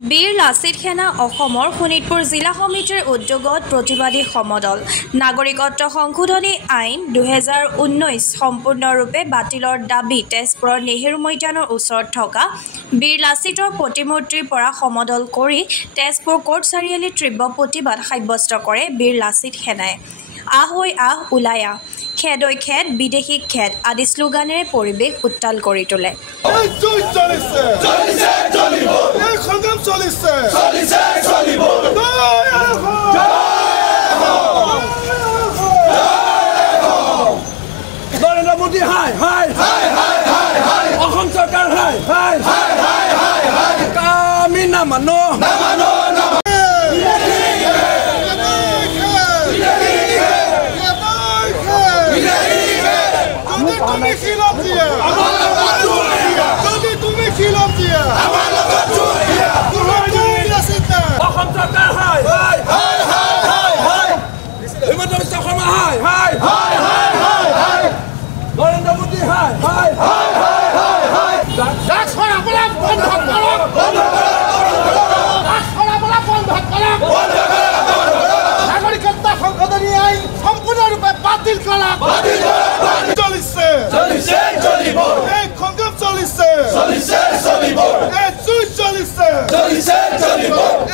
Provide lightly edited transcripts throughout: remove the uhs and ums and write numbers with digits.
বীৰ লাচিত সেনা অসমৰ শোণিতপুৰ জিলা সমিতিৰ উদ্যোগত প্ৰতিবাদী সমদল নাগৰিকত্ব সংশোধনী আইন 2019 সম্পূৰ্ণৰূপে বাতিলৰ দাবী তেজপুৰৰ নেহেৰু ময়দানৰ ওচৰত থকা বীৰ লাচিতৰ প্ৰতিমূৰ্তিৰ পৰা সমদল কৰি তেজপুৰ কোৰ্ট চাৰিআলিত তীব্ৰ প্ৰতিবাদ সাব্যস্ত কৰে বীৰ লাচিত সেনাই। আহ ঐ আহ ওলাই আহ, খেদ ঐ খেদ বিদেশী খেদ আদি শ্লোগানেৰে পৰিৱেশ উত্তাল কৰি তোলে। নৰেন্দ্ৰ মোদী হাই হাই অসম চৰকাৰ হাই আমি নামানো নরেন্দ্র মোদী হাই নাগরিকত্ব সংশোধনী আইন সম্পূর্ণরূপে বাতিল করা চলিছে এই সংগ্রাম চলিছে এই যুদ্ধ চলিছে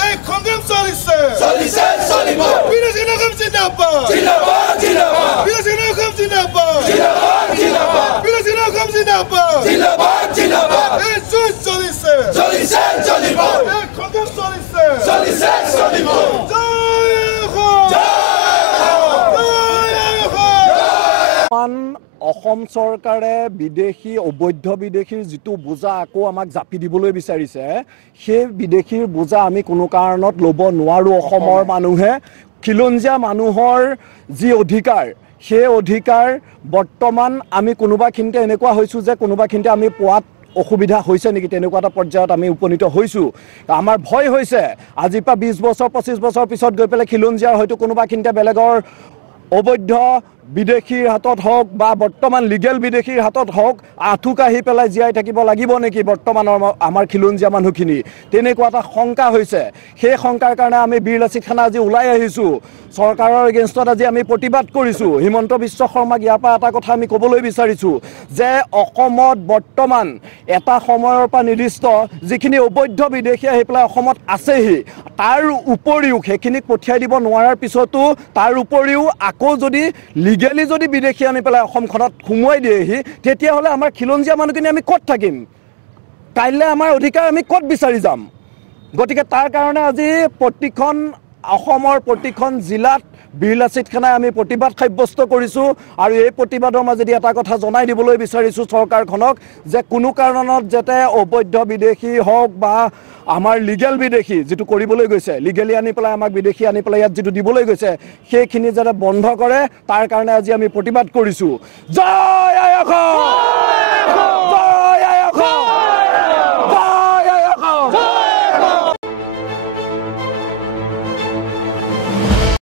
এই সংগ্রাম চলিছে বিদেশী নগম জিন্দাবাদ বিদেশী নগম জিন্দাবাদ বিদেশী নগম জিন্দাবাদ এই যুদ্ধ চলিছে এই সংগ্রাম চলিছে অসম চৰকাৰে বিদেশী অবৈধ বিদেশীৰ যিটো বোজা আকৌ আমাক জাপি দিবলৈ বিচাৰিছে, সেই বিদেশীৰ বোজা আমি কোনো কাৰণত ল'ব নোৱাৰোঁ। অসমৰ মানুহে খিলঞ্জীয়া মানুহৰ যি অধিকাৰ, সেই অধিকাৰ বৰ্তমান আমি কোনোবাখিনিতে এনেকুৱা হৈছোঁ যে কোনোবাখিনিতে আমি পোৱাত অসুবিধা হৈছে নেকি, তেনেকুৱা এটা পৰ্যায়ত আমি উপনীত হৈছোঁ। আমাৰ ভয় হৈছে আজিৰ পৰা 20 বছৰ 25 বছৰ পিছত গৈ পেলাই খিলঞ্জীয়াৰ হয়তো কোনোবাখিনিতে বেলেগৰ অবৈধ বিদেশীৰ হাতত হওক বা বৰ্তমান লিগেল বিদেশীৰ হাতত হওক আঁঠু কাঢ়ি পেলাই জীয়াই থাকিব লাগিব নেকি বৰ্তমানৰ আমাৰ খিলঞ্জীয়া মানুহখিনি, তেনেকুৱা এটা শংকা হৈছে। সেই শংকাৰ কাৰণে আমি বীৰ লাচিত সেনা আজি ওলাই আহিছোঁ, চৰকাৰৰ এগেইনষ্টত আজি আমি প্ৰতিবাদ কৰিছোঁ। হিমন্ত বিশ্ব শৰ্মাক ইয়াৰ পৰা এটা কথা আমি ক'বলৈ বিচাৰিছোঁ যে অসমত বৰ্তমান এটা সময়ৰ পৰা নিৰ্দিষ্ট যিখিনি অবৈধ বিদেশী আহি পেলাই অসমত আছেহি, তাৰ উপৰিও সেইখিনিক পঠিয়াই দিব নোৱাৰাৰ পিছতো তাৰ উপৰিও আকৌ যদি লিগেলি যদি বিদেশী আনি পেলাই অসমখনত সোমোৱাই দিয়েহি, তেতিয়াহ'লে আমাৰ খিলঞ্জীয়া মানুহখিনি আমি ক'ত থাকিম? কাইলৈ আমাৰ অধিকাৰ আমি ক'ত বিচাৰি যাম? গতিকে তাৰ কাৰণে আজি অসমৰ প্ৰতিখন জিলাত বীৰ লাচিত সেনাই আমি প্ৰতিবাদ সাব্যস্ত কৰিছোঁ। আৰু এই প্ৰতিবাদৰ মাজেদি এটা কথা জনাই দিবলৈ বিচাৰিছোঁ চৰকাৰখনক যে কোনো কাৰণত যাতে অবৈধ বিদেশী হওক বা আমাৰ লিগেল বিদেশী যিটো কৰিবলৈ গৈছে, লিগেলি আনি পেলাই আমাক বিদেশী আনি পেলাই ইয়াত যিটো দিবলৈ গৈছে, সেইখিনি যাতে বন্ধ কৰে, তাৰ কাৰণে আজি আমি প্ৰতিবাদ কৰিছোঁ। জয় অসম।